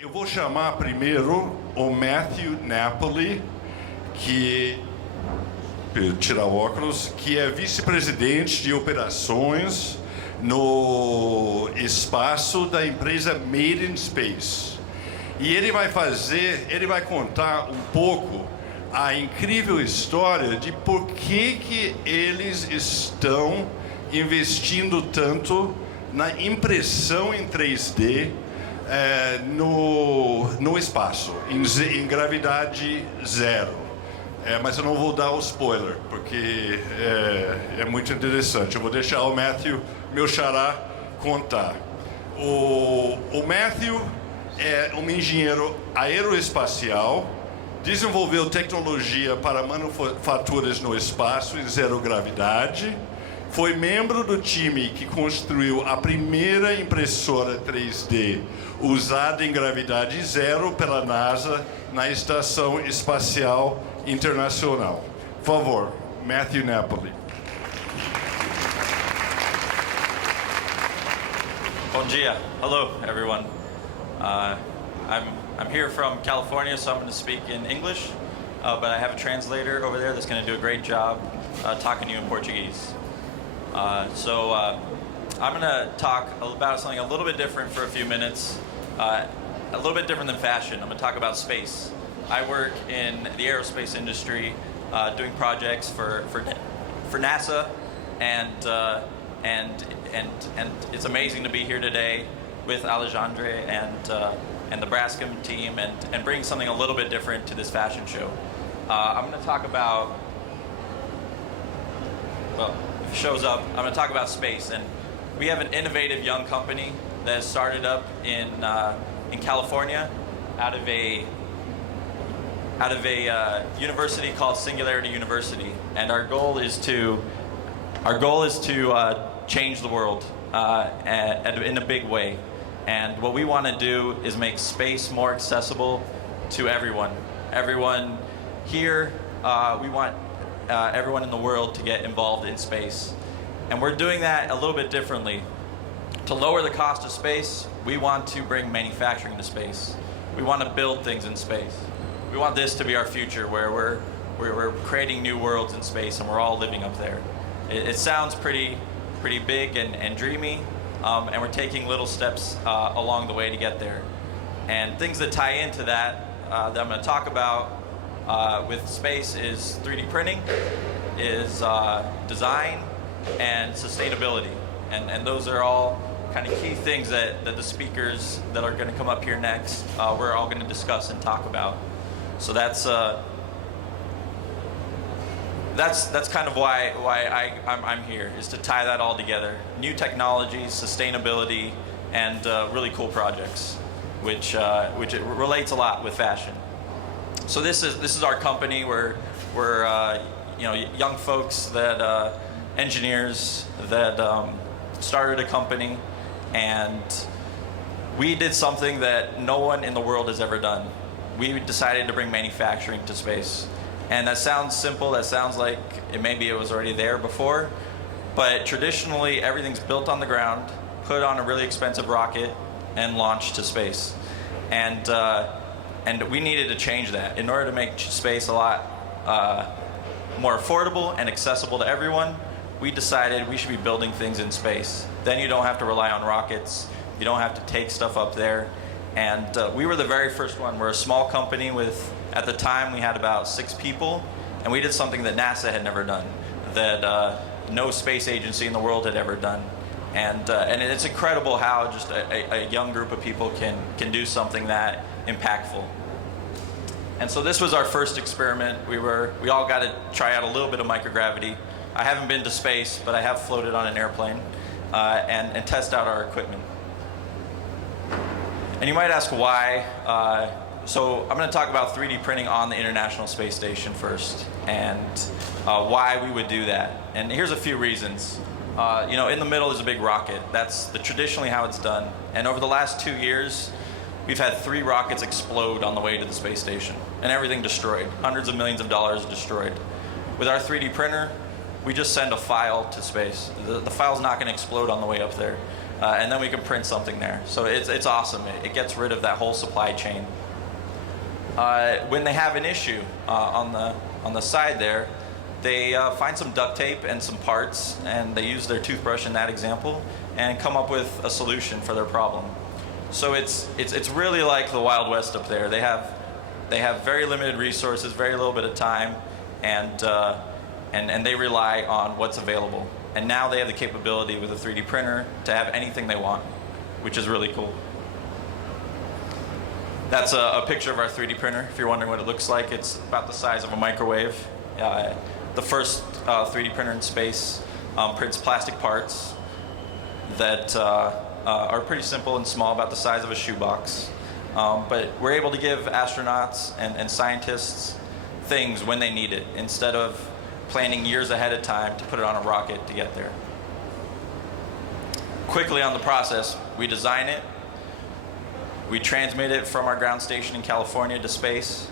Eu vou chamar primeiro o Matthew Napoli, que tirar o óculos, que é vice-presidente de operações no espaço da empresa Made in Space. E ele vai contar um pouco a incrível história de por que eles estão investindo tanto na impressão em 3D no espaço, em gravidade zero. Mas eu não vou dar o spoiler, porque é muito interessante. Eu vou deixar o Matthew, meu xará, contar. O Matthew é um engenheiro aeroespacial, desenvolveu tecnologia para manufaturas no espaço em zero gravidade, foi membro do time que construiu a primeira impressora 3D usada em gravidade zero pela NASA na Estação Espacial Internacional. Por favor, Matthew Napoli. Bom dia. Hello, everyone. I'm here from California, so I'm going to speak in English, but I have a translator over there that's going to do a great job talking to you in Portuguese. I'm going to talk about something a little bit different for a few minutes, a little bit different than fashion. I'm going to talk about space. I work in the aerospace industry, doing projects for NASA, and it's amazing to be here today with Alexandre and the Braskem team and bring something a little bit different to this fashion show. I'm going to talk about, well, if it shows up, I'm going to talk about space. And we have an innovative young company that has started up in California out of a university called Singularity University. And our goal is to change the world in a big way. And what we want to do is make space more accessible to everyone. Everyone here, we want everyone in the world to get involved in space. And we're doing that a little bit differently. To lower the cost of space, we want to bring manufacturing to space. We want to build things in space. We want this to be our future, where we're creating new worlds in space and we're all living up there. It sounds pretty big and dreamy, and we're taking little steps along the way to get there. And things that tie into that I'm going to talk about with space is 3D printing, is design, and sustainability. And those are all kind of key things that the speakers that are going to come up here next, we're all going to discuss and talk about. So that's kind of why I'm here, is to tie that all together. New technologies, sustainability, and really cool projects, which it relates a lot with fashion. So this is our company. We're young folks that engineers that started a company, and we did something that no one in the world has ever done. We decided to bring manufacturing to space. And that sounds simple, that sounds like maybe it was already there before, but traditionally everything's built on the ground, put on a really expensive rocket, and launched to space. And we needed to change that. In order to make space a lot more affordable and accessible to everyone, we decided we should be building things in space. Then you don't have to rely on rockets, you don't have to take stuff up there. And we were the very first one. We're a small company with, at the time, we had about 6 people, and we did something that NASA had never done, that no space agency in the world had ever done. And it's incredible how just a young group of people can do something that impactful. And so this was our first experiment. We all got to try out a little bit of microgravity. I haven't been to space, but I have floated on an airplane and test out our equipment. And you might ask why. So I'm going to talk about 3D printing on the International Space Station first, and why we would do that. And here's a few reasons. In the middle is a big rocket. That's traditionally how it's done. And over the last 2 years, we've had 3 rockets explode on the way to the space station, and everything destroyed. Hundreds of millions of dollars destroyed. With our 3D printer, we just send a file to space. The file's not going to explode on the way up there. and then we can print something there. So it's awesome. It gets rid of that whole supply chain. When they have an issue on the side there, they find some duct tape and some parts, and they use their toothbrush in that example and come up with a solution for their problem. So it's really like the Wild West up there. They have very limited resources, very little bit of time, and they rely on what's available. And now they have the capability with a 3D printer to have anything they want, which is really cool. That's a picture of our 3D printer, if you're wondering what it looks like. It's about the size of a microwave. The first 3D printer in space prints plastic parts that are pretty simple and small, about the size of a shoebox. But we're able to give astronauts and scientists things when they need it, instead of planning years ahead of time to put it on a rocket to get there. Quickly on the process, we design it, we transmit it from our ground station in California to space.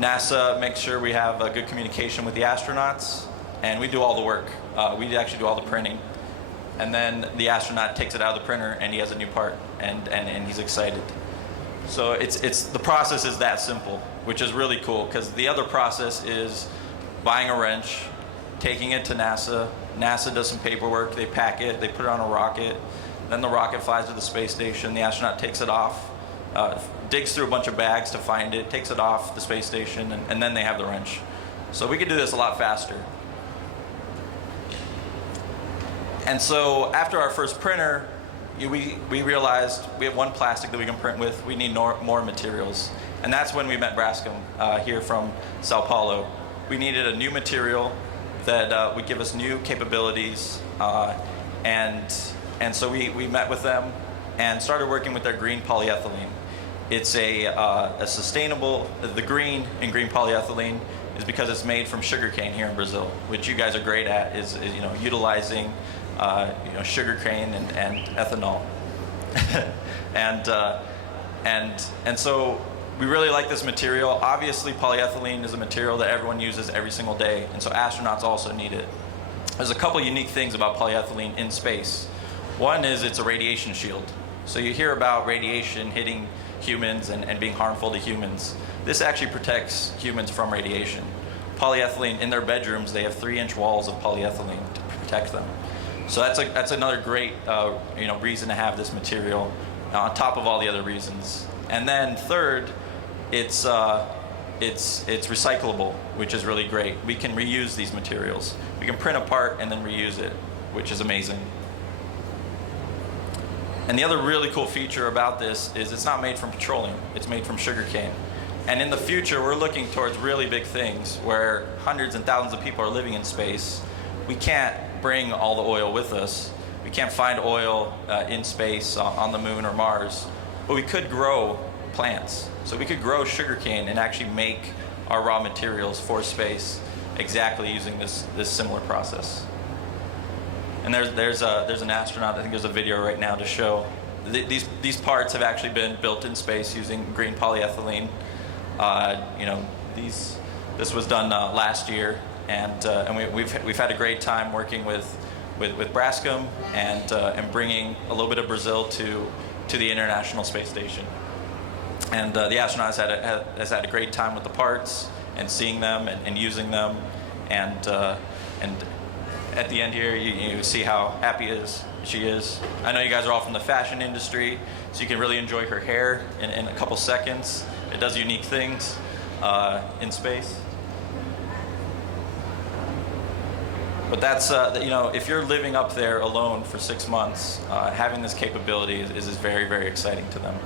NASA makes sure we have good communication with the astronauts, and we do all the work. We actually do all the printing. And then the astronaut takes it out of the printer and he has a new part, and he's excited. So the process is that simple, which is really cool, because the other process is buying a wrench, taking it to NASA. NASA does some paperwork, they pack it, they put it on a rocket, then the rocket flies to the space station, the astronaut takes it off, digs through a bunch of bags to find it, takes it off the space station, and then they have the wrench. So we could do this a lot faster. And so after our first printer, we realized we have one plastic that we can print with, we need more materials. And that's when we met Braskem here from Sao Paulo. We needed a new material that would give us new capabilities, and so we met with them and started working with their green polyethylene. It's a sustainable, the green in green polyethylene is because it's made from sugarcane here in Brazil, which you guys are great at, is utilizing sugarcane and ethanol. and so we really like this material. Obviously, polyethylene is a material that everyone uses every single day, and so astronauts also need it. There's a couple unique things about polyethylene in space. One is it's a radiation shield. So you hear about radiation hitting humans and being harmful to humans. This actually protects humans from radiation. Polyethylene, in their bedrooms, they have 3-inch walls of polyethylene to protect them. So that's another great reason to have this material on top of all the other reasons. And then third, it's recyclable, which is really great. We can reuse these materials. We can print a part and then reuse it, which is amazing. And the other really cool feature about this is it's not made from petroleum, it's made from sugarcane. And in the future, we're looking towards really big things where hundreds and thousands of people are living in space. We can't bring all the oil with us. We can't find oil in space on the moon or Mars, but we could grow plants. So we could grow sugarcane and actually make our raw materials for space exactly using this similar process. And there's an astronaut, I think there's a video right now to show. These parts have actually been built in space using green polyethylene. This was done last year, and we've had a great time working with Braskem and bringing a little bit of Brazil to the International Space Station. And the astronauts has had a great time with the parts and seeing them and using them, and at the end here you see how happy she is. I know you guys are all from the fashion industry, so you can really enjoy her hair in a couple seconds. It does unique things in space. But that's, if you're living up there alone for 6 months, having this capability is very, very exciting to them.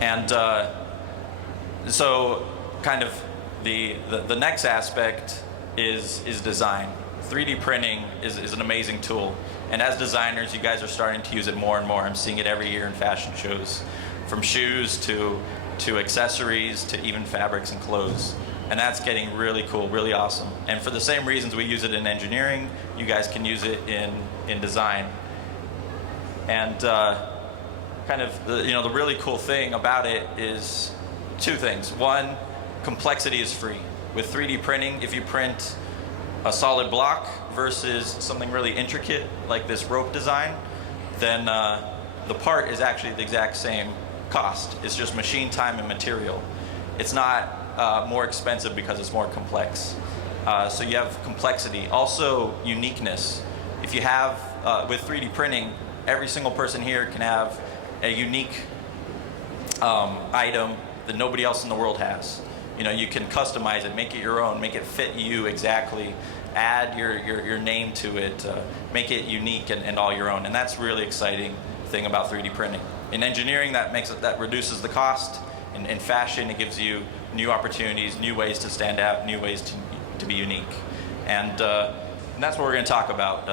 And so kind of the next aspect is design. 3D printing is an amazing tool. And as designers, you guys are starting to use it more and more. I'm seeing it every year in fashion shows, from shoes to accessories to even fabrics and clothes. And that's getting really cool, really awesome. And for the same reasons we use it in engineering, you guys can use it in design. And kind of the really cool thing about it is two things. One, complexity is free. With 3D printing, if you print a solid block versus something really intricate like this rope design, then the part is actually the exact same cost. It's just machine time and material. It's not more expensive because it's more complex. So you have complexity. Also uniqueness. If you have, with 3D printing, every single person here can have a unique item that nobody else in the world has. You know, you can customize it, make it your own, make it fit you exactly, add your name to it, make it unique and all your own. And that's really exciting thing about 3D printing. In engineering, that reduces the cost. In fashion, it gives you new opportunities, new ways to stand out, new ways to be unique. And that's what we're going to talk about.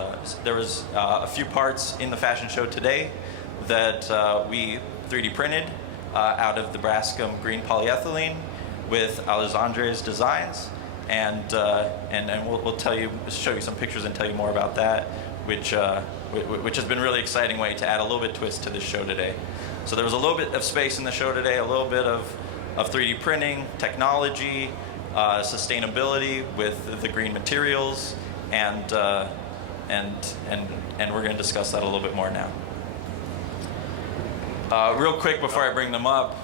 There was a few parts in the fashion show today that we 3D printed out of the Braskem green polyethylene with Alexandre's designs, and we'll show you some pictures and tell you more about that, which has been a really exciting way to add a little bit twist to this show today. So there was a little bit of space in the show today, a little bit of 3D printing, technology, sustainability with the green materials, and we're going to discuss that a little bit more now. Real quick before I bring them up,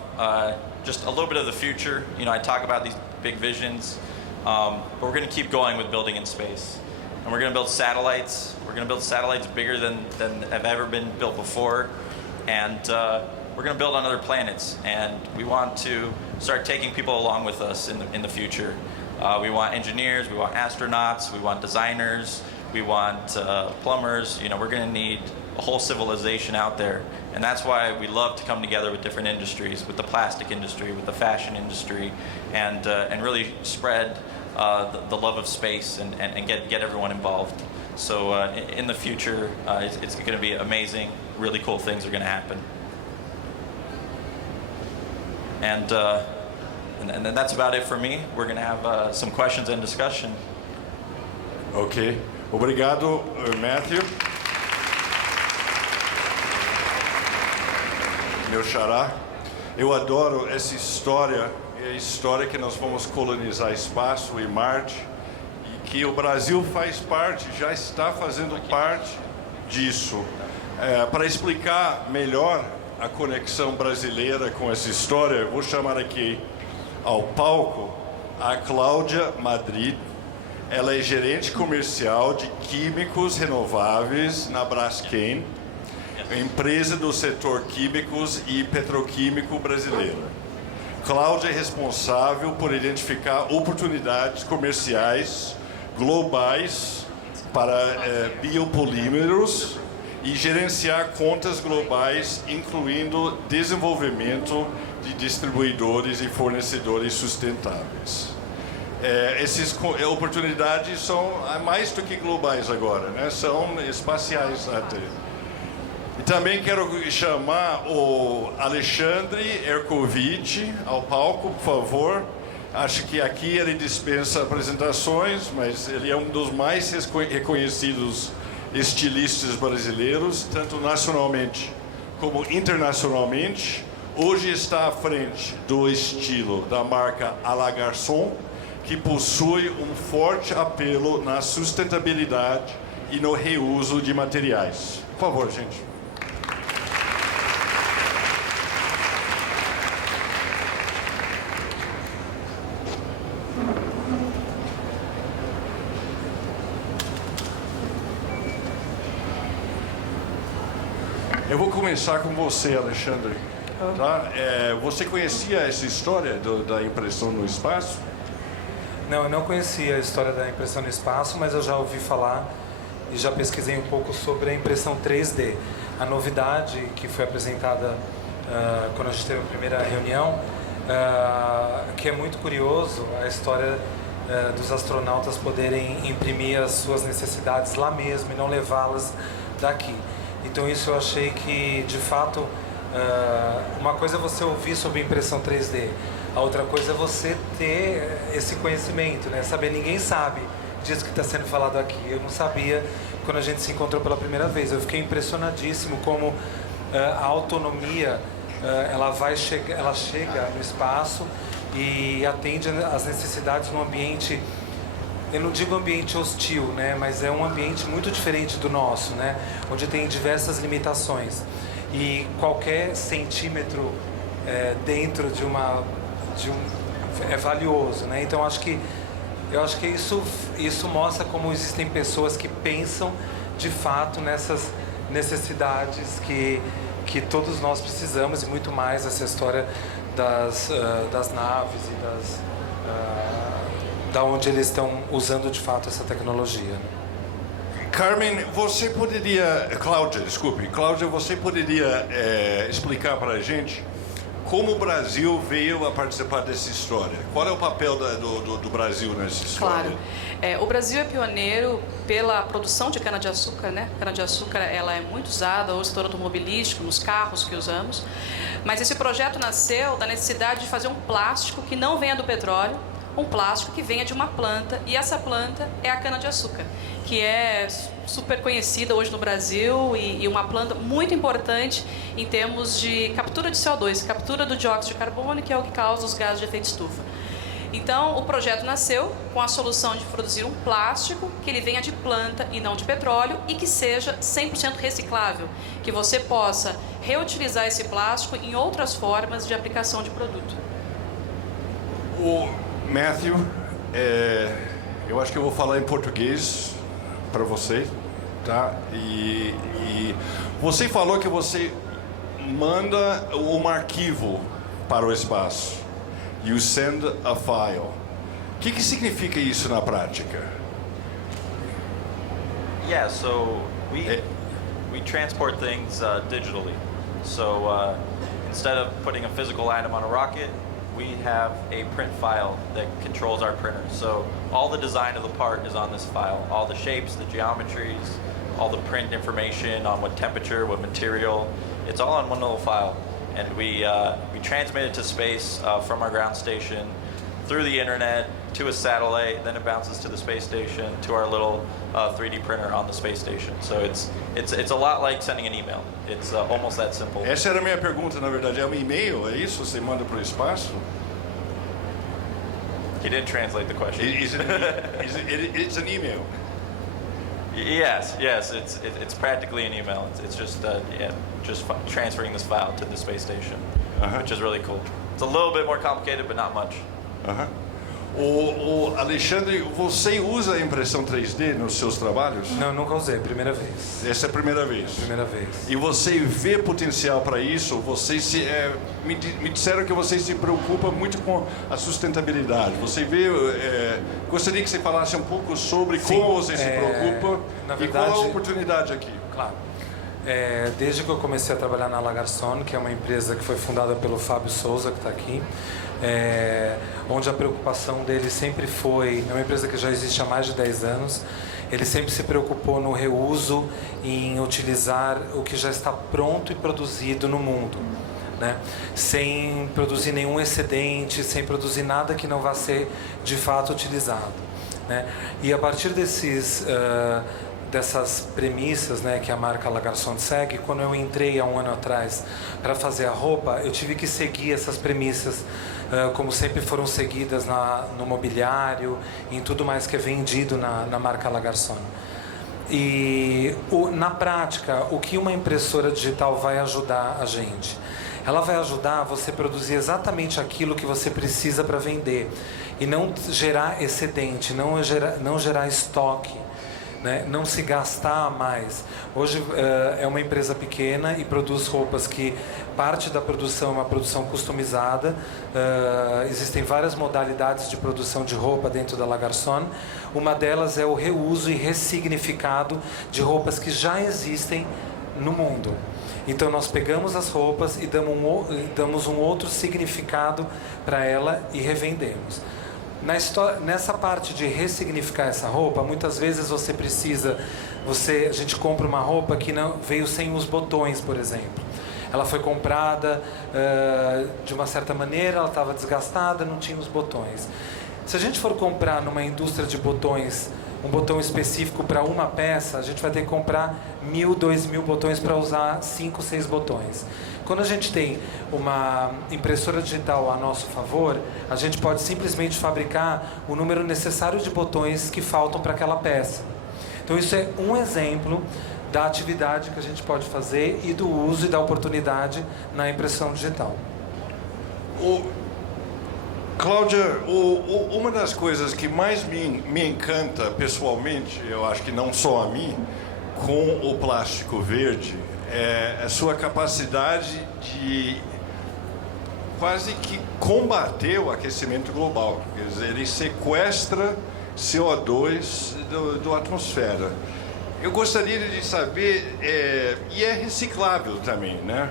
just a little bit of the future. You know, I talk about these big visions, but we're going to keep going with building in space. And we're going to build satellites. We're going to build satellites bigger than have ever been built before. And we're going to build on other planets. And we want to start taking people along with us in the future. We want engineers, we want astronauts, we want designers, we want plumbers. You know, we're going to need a whole civilization out there. And that's why we love to come together with different industries, with the plastic industry, with the fashion industry, and really spread the love of space and get everyone involved. So in the future, it's going to be amazing. Really cool things are going to happen. And then that's about it for me. We're going to have some questions and discussion. Ok. Obrigado, Matthew. Meu xará. Eu adoro essa história, é a história que nós vamos colonizar espaço e Marte, e que o Brasil faz parte, já está fazendo parte disso. Para explicar melhor a conexão brasileira com essa história, eu vou chamar aqui ao palco a Cláudia Madrid. Ela é gerente comercial de químicos renováveis na Braskem, empresa do setor químicos e petroquímico brasileira. Cláudia é responsável por identificar oportunidades comerciais globais para biopolímeros e gerenciar contas globais, incluindo desenvolvimento de distribuidores e fornecedores sustentáveis. Essas oportunidades são mais do que globais agora, né? São espaciais até. E também quero chamar o Alexandre Ercovitch ao palco, por favor. Acho que aqui ele dispensa apresentações, mas ele é um dos mais reconhecidos estilistas brasileiros, tanto nacionalmente como internacionalmente. Hoje está à frente do estilo da marca A La Garçon, que possui um forte apelo na sustentabilidade e no reuso de materiais. Por favor, gente. Eu vou começar com você, Alexandre. Tá? Você conhecia essa história da impressão no espaço? Não, eu não conhecia a história da impressão no espaço, mas eu já ouvi falar e já pesquisei um pouco sobre a impressão 3D. A novidade que foi apresentada quando a gente teve a primeira reunião, que é muito curioso, a história dos astronautas poderem imprimir as suas necessidades lá mesmo e não levá-las daqui. Então isso eu achei que, de fato, uma coisa é você ouvir sobre impressão 3D, a outra coisa é você ter esse conhecimento, né? Saber, ninguém sabe disso que está sendo falado aqui. Eu não sabia quando a gente se encontrou pela primeira vez. Eu fiquei impressionadíssimo como a autonomia, ela chega no espaço e atende às necessidades num ambiente eu não digo ambiente hostil, né, mas é um ambiente muito diferente do nosso, né, onde tem diversas limitações. E qualquer centímetro dentro de um é valioso, né? Então eu acho que isso mostra como existem pessoas que pensam de fato nessas necessidades que todos nós precisamos, e muito mais essa história das naves e da onde eles estão usando de fato essa tecnologia. Carmen, você poderia... Cláudia, você poderia explicar para a gente como o Brasil veio a participar dessa história? Qual é o papel do Brasil nessa história? Claro. O Brasil é pioneiro pela produção de cana-de-açúcar, né? Cana-de-açúcar, ela é muito usada hoje no setor automobilístico, nos carros que usamos. Mas esse projeto nasceu da necessidade de fazer um plástico que não venha do petróleo, um plástico que venha de uma planta, e essa planta é a cana-de-açúcar, que é super conhecida hoje no Brasil e uma planta muito importante em termos de captura de CO2, captura do dióxido de carbono, que é o que causa os gases de efeito estufa. Então, o projeto nasceu com a solução de produzir um plástico que ele venha de planta e não de petróleo e que seja 100% reciclável, que você possa reutilizar esse plástico em outras formas de aplicação de produto. O Matthew, eu acho que eu vou falar em português para você, tá? E você falou que você manda um arquivo para o espaço. You send a file. O que significa isso na prática? Yeah, so we transport things digitally. So instead of putting a physical item on a rocket, we have a print file that controls our printer. So all the design of the part is on this file. All the shapes, the geometries, all the print information on what temperature, what material. It's all on one little file. And we transmit it to space from our ground station through the internet to a satellite, then it bounces to the space station, to our little 3D printer on the space station. So it's a lot like sending an email. It's almost that simple. Essa era a minha pergunta, na verdade. É um e-mail? É isso? Você manda para o espaço? He didn't translate the question. It's an email. Yes, it's practically an email. It's just transferring this file to the space station, which is really cool. It's a little bit more complicated, but not much. O Alexandre, você usa a impressão 3D nos seus trabalhos? Não, nunca usei, primeira vez. Essa é a primeira vez? Primeira vez. E você vê potencial para isso? Você me disseram que você se preocupa muito com a sustentabilidade. Você vê... gostaria que você falasse um pouco sobre como você se preocupa na verdade, e qual a oportunidade aqui. Claro. Desde que eu comecei a trabalhar na Lagarson, que é uma empresa que foi fundada pelo Fábio Souza, que está aqui, onde a preocupação dele sempre foi, é uma empresa que já existe há mais de 10 anos, ele sempre se preocupou no reuso, em utilizar o que já está pronto e produzido no mundo, né? Sem produzir nenhum excedente, sem produzir nada que não vá ser de fato utilizado, né? E a partir dessas premissas, né, que a marca Lagarson segue, quando eu entrei há um ano atrás para fazer a roupa, eu tive que seguir essas premissas, como sempre foram seguidas no mobiliário, em tudo mais que é vendido na marca Lagarson. E na prática, o que uma impressora digital vai ajudar a gente? Ela vai ajudar você a produzir exatamente aquilo que você precisa para vender e não gerar excedente, não gerar estoque, né? Não se gastar mais. Hoje é uma empresa pequena e produz roupas que parte da produção é uma produção customizada. Existem várias modalidades de produção de roupa dentro da Lagarson. Uma delas é o reuso e ressignificado de roupas que já existem no mundo. Então nós pegamos as roupas e damos um outro significado para ela e revendemos. Nessa parte de ressignificar essa roupa, muitas vezes a gente compra uma roupa que não veio sem os botões, por exemplo. Ela foi comprada de uma certa maneira, ela estava desgastada, não tinha os botões. Se a gente for comprar numa indústria de botões um botão específico para uma peça, a gente vai ter que comprar 1.000, 2.000 botões para usar 5, 6 botões. Quando a gente tem uma impressora digital a nosso favor, a gente pode simplesmente fabricar o número necessário de botões que faltam para aquela peça. Então isso é um exemplo da atividade que a gente pode fazer e do uso e da oportunidade na impressão digital. Cláudia, uma das coisas que mais me encanta pessoalmente, eu acho que não só a mim, com o plástico verde, é a sua capacidade de quase que combater o aquecimento global. Quer dizer, ele sequestra CO2 da atmosfera. Eu gostaria de saber, e é reciclável também, né?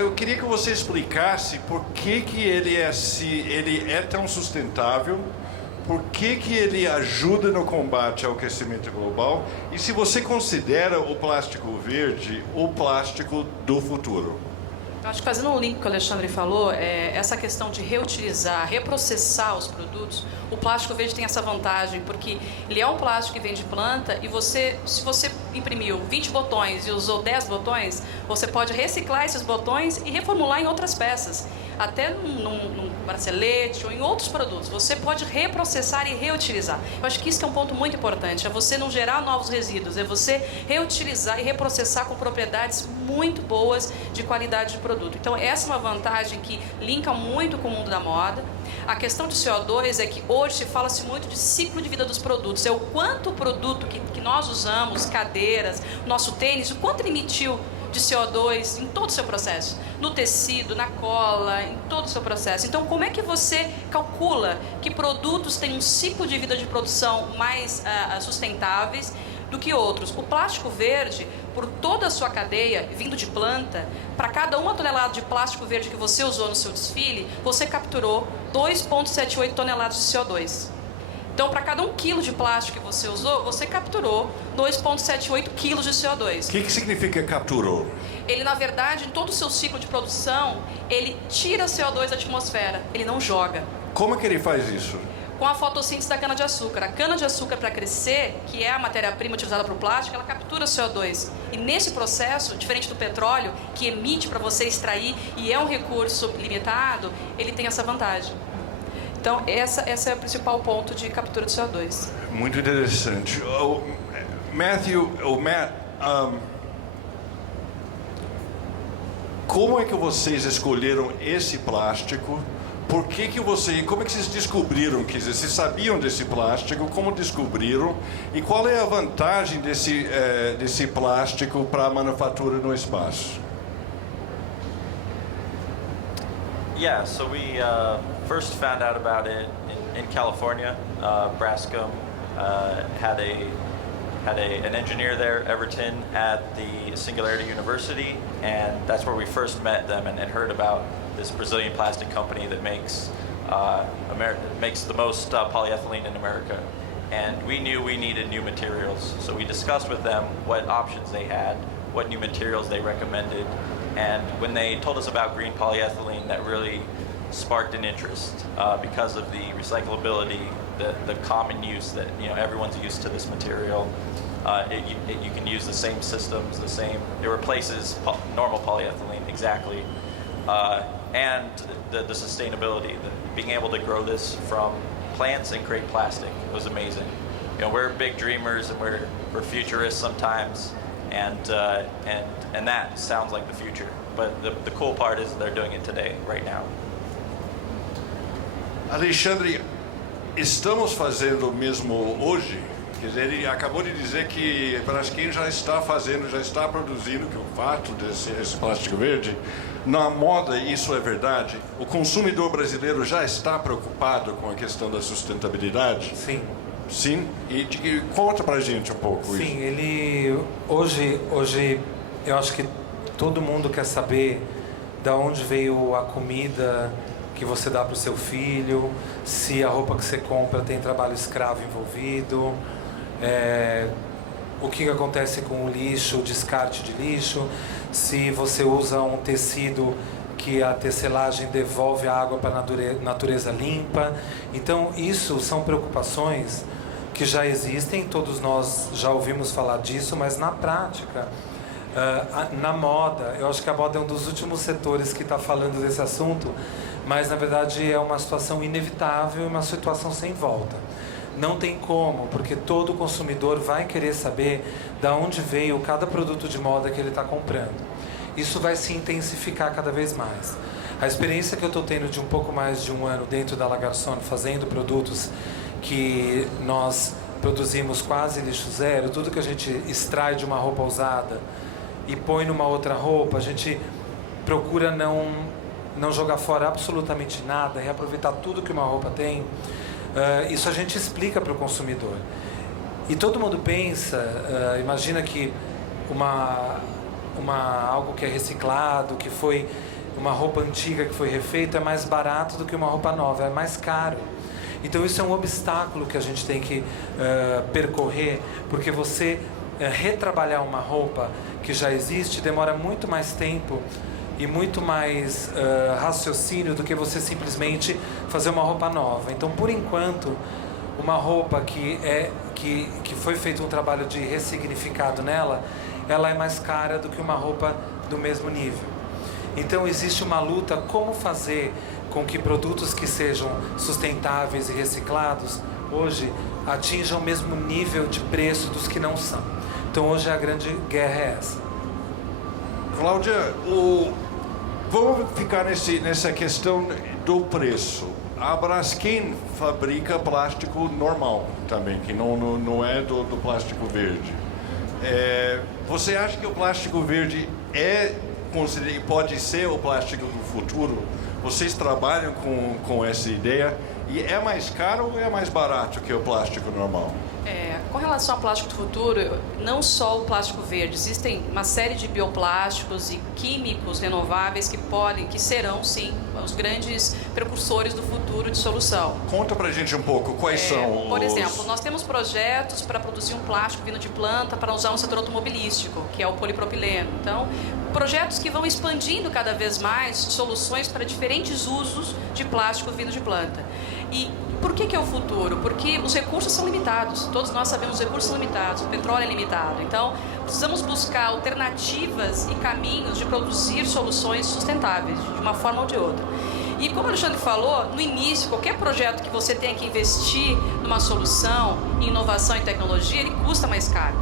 Eu queria que você explicasse por que ele é tão sustentável, por que ele ajuda no combate ao aquecimento global e se você considera o plástico verde o plástico do futuro. Eu acho que fazendo um link que o Alexandre falou, essa questão de reutilizar, reprocessar os produtos, o plástico verde tem essa vantagem, porque ele é um plástico que vem de planta e se você imprimiu 20 botões e usou 10 botões, você pode reciclar esses botões e reformular em outras peças, até num bracelete ou em outros produtos. Você pode reprocessar e reutilizar. Eu acho que isso é um ponto muito importante, é você não gerar novos resíduos, é você reutilizar e reprocessar com propriedades muito boas de qualidade de produto. Então essa é uma vantagem que linka muito com o mundo da moda. A questão de CO2 é que hoje se fala-se muito de ciclo de vida dos produtos. É o quanto o produto que nós usamos, cadeiras, nosso tênis, o quanto ele emitiu de CO2 em todo o seu processo. No tecido, na cola, em todo o seu processo. Então, como é que você calcula que produtos têm um ciclo de vida de produção mais sustentáveis do que outros? O plástico verde, por toda a sua cadeia, vindo de planta, para cada 1 tonelada de plástico verde que você usou no seu desfile, você capturou 2,78 toneladas de CO2. Então, para cada 1 quilo de plástico que você usou, você capturou 2,78 quilos de CO2. O que significa capturou? Ele, na verdade, em todo o seu ciclo de produção, ele tira CO2 da atmosfera, ele não joga. Como é que ele faz isso? Com a fotossíntese da cana-de-açúcar. A cana-de-açúcar, para crescer, que é a matéria-prima utilizada para o plástico, ela captura CO2. E nesse processo, diferente do petróleo, que emite para você extrair e é um recurso limitado, ele tem essa vantagem. Então, esse é o principal ponto de captura de CO2. Muito interessante. Matt, como é que vocês escolheram esse plástico? Como é que vocês descobriram? Quer dizer, vocês sabiam desse plástico? Como descobriram? E qual é a vantagem desse plástico para a manufatura no espaço? Yeah, so we first found out about it in California. Brascom had an engineer there, Everton, at the Singularity University, and that's where we first met them and heard about this Brazilian plastic company that makes the most polyethylene in America. And we knew we needed new materials, so we discussed with them what options they had, what new materials they recommended. And when they told us about green polyethylene, that really sparked an interest because of the recyclability, the common use that everyone's used to this material. You can use the same systems, it replaces normal polyethylene exactly, and the sustainability, being able to grow this from plants and create plastic was amazing. We're big dreamers and we're futurists sometimes. And that sounds like the future. But the cool part is they're doing it today, right now. Alexandre, estamos fazendo mesmo hoje? Quer dizer, ele acabou de dizer que Braskem já está produzindo, que o fato desse plástico verde, na moda isso é verdade? O consumidor brasileiro já está preocupado com a questão da sustentabilidade? Sim. Sim? E conta pra gente um pouco isso. Sim, ele... Hoje eu acho que todo mundo quer saber da onde veio a comida que você dá para o seu filho, se a roupa que você compra tem trabalho escravo envolvido, o que acontece com o lixo, o descarte de lixo, se você usa um tecido que a tecelagem devolve a água para a natureza limpa. Então, isso são preocupações que já existem, todos nós já ouvimos falar disso, mas na prática, na moda, eu acho que a moda é um dos últimos setores que está falando desse assunto, mas na verdade é uma situação inevitável, uma situação sem volta. Não tem como, porque todo consumidor vai querer saber de onde veio cada produto de moda que ele está comprando. Isso vai se intensificar cada vez mais. A experiência que eu estou tendo de um pouco mais de um ano dentro da La Garçon, fazendo produtos que nós produzimos quase lixo zero, tudo que a gente extrai de uma roupa usada e põe numa outra roupa, a gente procura não jogar fora absolutamente nada, reaproveitar tudo que uma roupa tem. Isso a gente explica para o consumidor. E todo mundo pensa, imagina que algo que é reciclado, que foi uma roupa antiga que foi refeita, é mais barato do que uma roupa nova, é mais caro. Então isso é um obstáculo que a gente tem que percorrer, porque você retrabalhar uma roupa que já existe demora muito mais tempo e muito mais raciocínio do que você simplesmente fazer uma roupa nova. Então, por enquanto, uma roupa que foi feito um trabalho de ressignificado nela, ela é mais cara do que uma roupa do mesmo nível. Então, existe uma luta como fazer com que produtos que sejam sustentáveis e reciclados hoje atinjam o mesmo nível de preço dos que não são. Então hoje a grande guerra é essa. Cláudia, vamos ficar nessa questão do preço. A Braskem fabrica plástico normal também, que não é do plástico verde. Você acha que o plástico verde pode ser o plástico do futuro? Vocês trabalham com essa ideia? E é mais caro ou é mais barato que o plástico normal? Com relação ao plástico do futuro, não só o plástico verde, existem uma série de bioplásticos e químicos renováveis que serão, sim, os grandes precursores do futuro de solução. Conta pra gente um pouco quais são Por exemplo, nós temos projetos para produzir um plástico vindo de planta para usar no setor automobilístico, que é o polipropileno. Então, projetos que vão expandindo cada vez mais soluções para diferentes usos de plástico vindo de planta. E por que é o futuro? Porque os recursos são limitados. Todos nós sabemos que os recursos são limitados, o petróleo é limitado. Então, precisamos buscar alternativas e caminhos de produzir soluções sustentáveis, de uma forma ou de outra. E como o Alexandre falou, no início, qualquer projeto que você tenha que investir numa solução, em inovação e tecnologia, ele custa mais caro.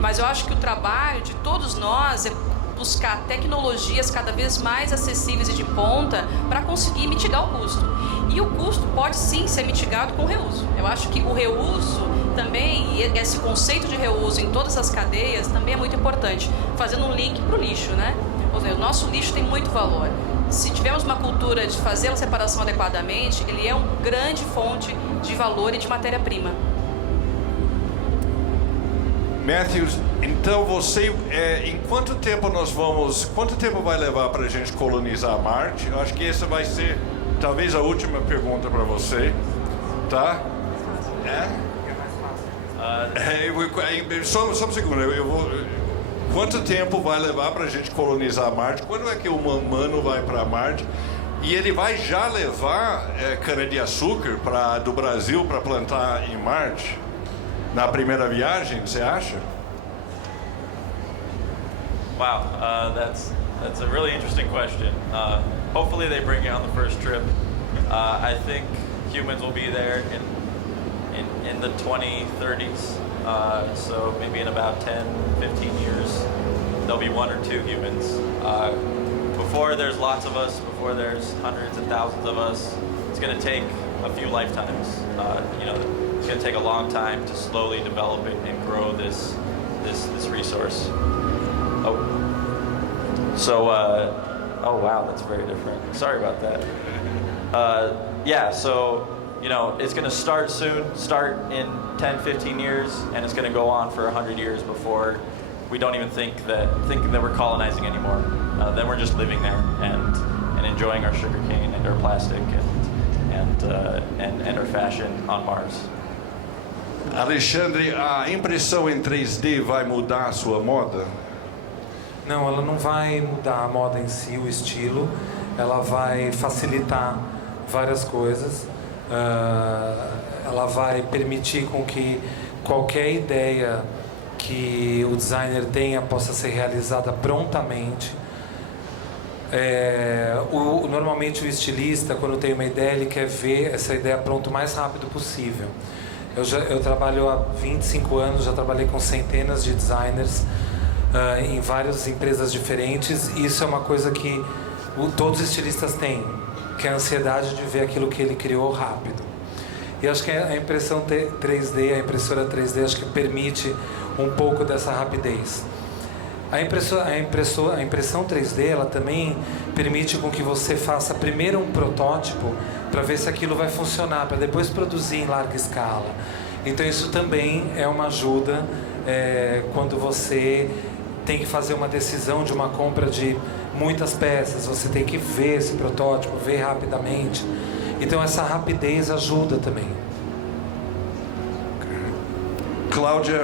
Mas eu acho que o trabalho de todos nós é buscar tecnologias cada vez mais acessíveis e de ponta para conseguir mitigar o custo. E o custo pode sim ser mitigado com o reuso. Eu acho que o reuso também, e esse conceito de reuso em todas as cadeias também é muito importante, fazendo um link para o lixo, né? Ou seja, o nosso lixo tem muito valor. Se tivermos uma cultura de fazer a separação adequadamente, ele é uma grande fonte de valor e de matéria-prima. Matthews, então você, em quanto tempo quanto tempo vai levar para a gente colonizar Marte? Eu acho que essa vai ser talvez a última pergunta para você, tá? Só um segundo, quanto tempo vai levar para a gente colonizar Marte? Quando é que o humano vai para Marte? E ele vai já levar cana-de-açúcar do Brasil para plantar em Marte? Na primeira viagem, você acha? Wow, that's a really interesting question. Hopefully they bring it on the first trip. I think humans will be there in the 2030s. So maybe in about 10, 15 years, there'll be one or two humans. Before there's lots of us, before there's hundreds and thousands of us, it's going to take a few lifetimes. It's going to take a long time to slowly develop it and grow this resource. Oh wow, that's very different. Sorry about that. It's going to start soon, start in 10, 15 years, and it's going to go on for 100 years before we don't even think that we're colonizing anymore. Then we're just living there and enjoying our sugarcane and our plastic and our fashion on Mars. Alexandre, a impressão em 3D vai mudar a sua moda? Não, ela não vai mudar a moda em si, o estilo. Ela vai facilitar várias coisas. ela vai permitir com que qualquer ideia que o designer tenha possa ser realizada prontamente. Normalmente o estilista, quando tem uma ideia, ele quer ver essa ideia pronta o mais rápido possível. Eu trabalho há 25 anos, já trabalhei com centenas de designers em várias empresas diferentes, e isso é uma coisa que todos os estilistas têm, que é a ansiedade de ver aquilo que ele criou rápido. E acho que a impressão 3D, a impressora 3D, acho que permite um pouco dessa rapidez. A impressão 3D, ela também permite com que você faça primeiro um protótipo para ver se aquilo vai funcionar, para depois produzir em larga escala. Então isso também é uma ajuda quando você tem que fazer uma decisão de uma compra de muitas peças, você tem que ver esse protótipo, ver rapidamente. Então essa rapidez ajuda também. Cláudia,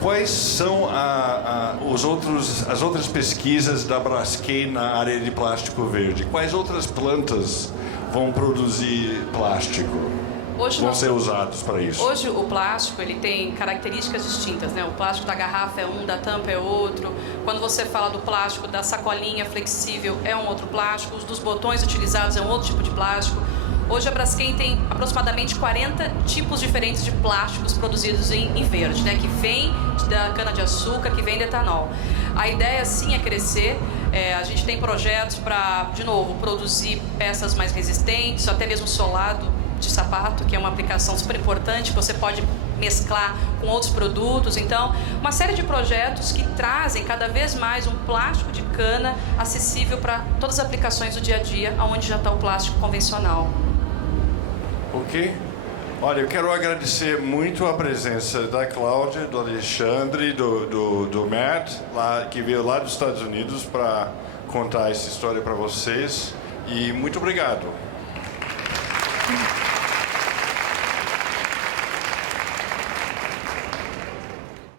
quais são as outras pesquisas da Braskem na área de plástico verde? Quais outras plantas vão produzir plástico? Vão ser usados para isso? Hoje o plástico ele tem características distintas, né? O plástico da garrafa é um, da tampa é outro. Quando você fala do plástico da sacolinha flexível é um outro plástico. Os dos botões utilizados é um outro tipo de plástico. Hoje a Braskem tem aproximadamente 40 tipos diferentes de plásticos produzidos em verde, né? Que vem da cana-de-açúcar, que vem do etanol. A ideia sim é crescer. A gente tem projetos para, de novo, produzir peças mais resistentes, até mesmo solado de sapato, que é uma aplicação super importante, que você pode mesclar com outros produtos. Então, uma série de projetos que trazem cada vez mais um plástico de cana acessível para todas as aplicações do dia a dia, onde já está o plástico convencional. Ok. Olha, eu quero agradecer muito a presença da Cláudia, do Alexandre, do Matt, que veio lá dos Estados Unidos para contar essa história para vocês. E muito obrigado.